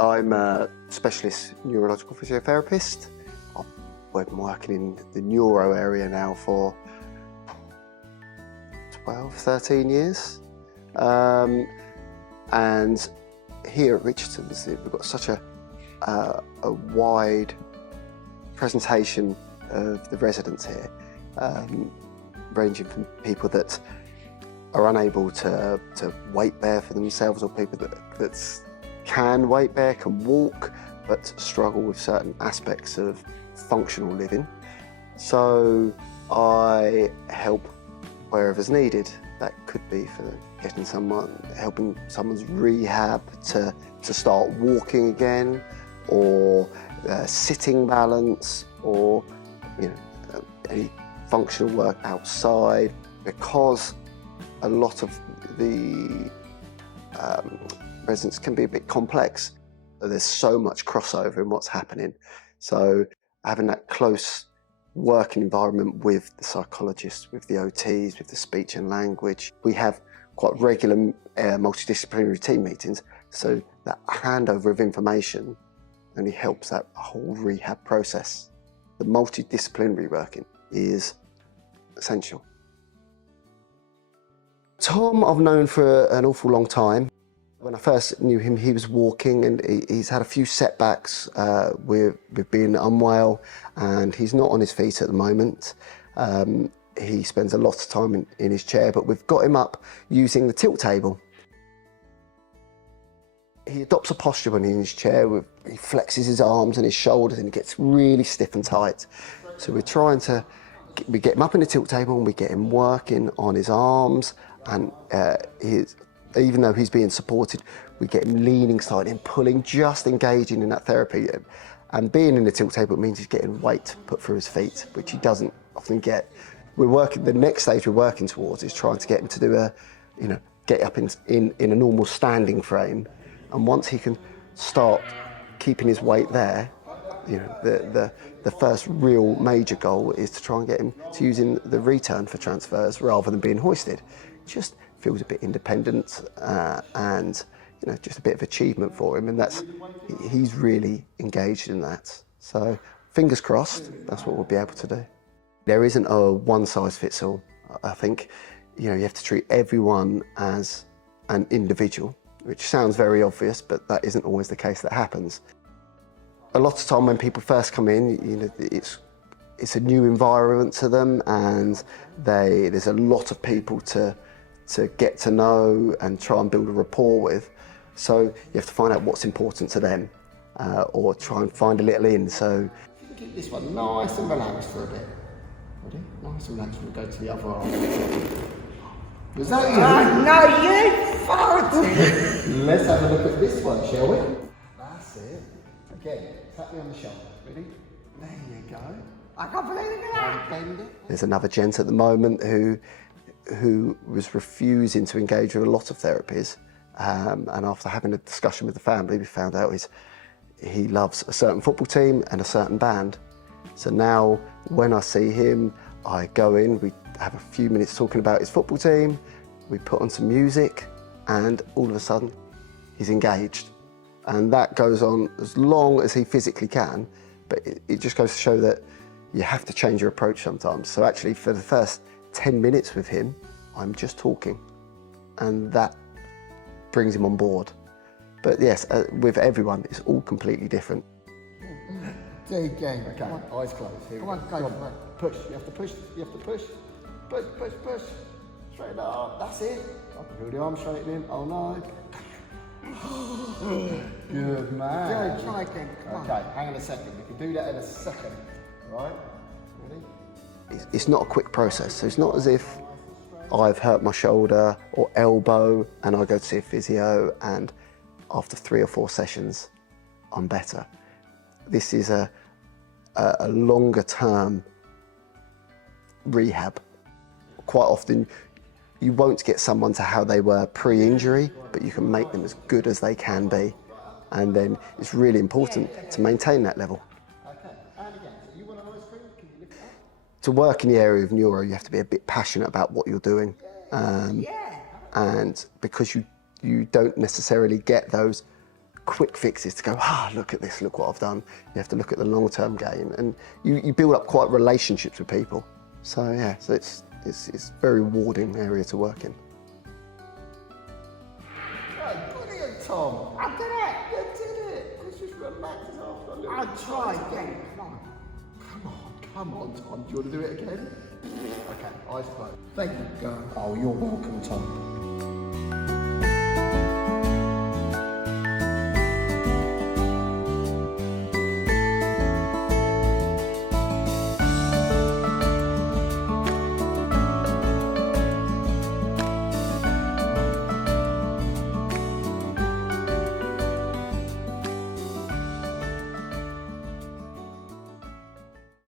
I'm a specialist neurological physiotherapist. I've been working in the neuro area now for 12, 13 years. And here at Richardson's, we've got such a wide presentation of the residents here, ranging from people that are unable to weight bear for themselves, or people that can weight bear, can walk, but struggle with certain aspects of functional living. So I help wherever's needed. That could be for helping someone's rehab to start walking again, or sitting balance, or any functional work outside. Because a lot of the residents can be a bit complex. There's so much crossover in what's happening. So having that close working environment with the psychologists, with the OTs, with the speech and language. We have quite regular multidisciplinary team meetings, so that handover of information only helps that whole rehab process. The multidisciplinary working is essential. Tom I've known for an awful long time. When I first knew him, he was walking, and he's had a few setbacks with being unwell, and he's not on his feet at the moment. He spends a lot of time in his chair, but we've got him up using the tilt table. He adopts a posture when he's in his chair. He flexes his arms and his shoulders, and he gets really stiff and tight. So we're trying to get him up in the tilt table, and we get him working on his arms, and even though he's being supported, we get him leaning slightly and pulling, just engaging in that therapy. And being in the tilt table means he's getting weight put through his feet, which he doesn't often get. The next stage we're working towards is trying to get him to do get up in a normal standing frame. And once he can start keeping his weight there, the first real major goal is to try and get him to using the return for transfers rather than being hoisted. Just feels a bit independent, and just a bit of achievement for him, and he's really engaged in that. So fingers crossed, that's what we'll be able to do. There isn't a one size fits all. I think you have to treat everyone as an individual, which sounds very obvious, but that isn't always the case that happens. A lot of time when people first come in, it's a new environment to them, and there's a lot of people to get to know and try and build a rapport with. So you have to find out what's important to them, or try and find a little in. So keep this one nice and relaxed for a bit. Ready? Nice and relaxed. We'll go to the other arm. Was that you? No, you farted. Let's have a look at this one, shall we? That's it. Again, tap me on the shoulder. Ready? There you go. I can't believe that. Bend it. There's another gent at the moment who was refusing to engage with a lot of therapies, and after having a discussion with the family, we found out he loves a certain football team and a certain band. So now when I see him, I go in, we have a few minutes talking about his football team, we put on some music, and all of a sudden he's engaged. And that goes on as long as he physically can, but it just goes to show that you have to change your approach sometimes. So actually for the first 10 minutes with him, I'm just talking, and that brings him on board. But yes, with everyone, it's all completely different. Deep game. Okay, eyes closed. Here Come on, we go. go. Push, you have to push, you have to push. Push, push, push. Straighten up, that's it. I can feel the arm straightening, oh no. Good man. Go, try again, come on. Okay, hang on a second, we can do that in a second. Right, ready? It's not a quick process, so it's not as if I've hurt my shoulder or elbow and I go to see a physio and after 3 or 4 sessions, I'm better. This is a longer term rehab. Quite often, you won't get someone to how they were pre-injury, but you can make them as good as they can be. And then it's really important to maintain that level. To work in the area of neuro, you have to be a bit passionate about what you're doing. And because you don't necessarily get those quick fixes to go, look at this, look what I've done. You have to look at the long-term game, and you build up quite relationships with people. So yeah, so it's a very rewarding area to work in. Oh, brilliant, Tom. I did it. You did it. Let's just relax after a little. I'll try again. Come on, Tom. Do you want to do it again? Okay, eyes closed. Thank you, girl. Oh, you're welcome, Tom.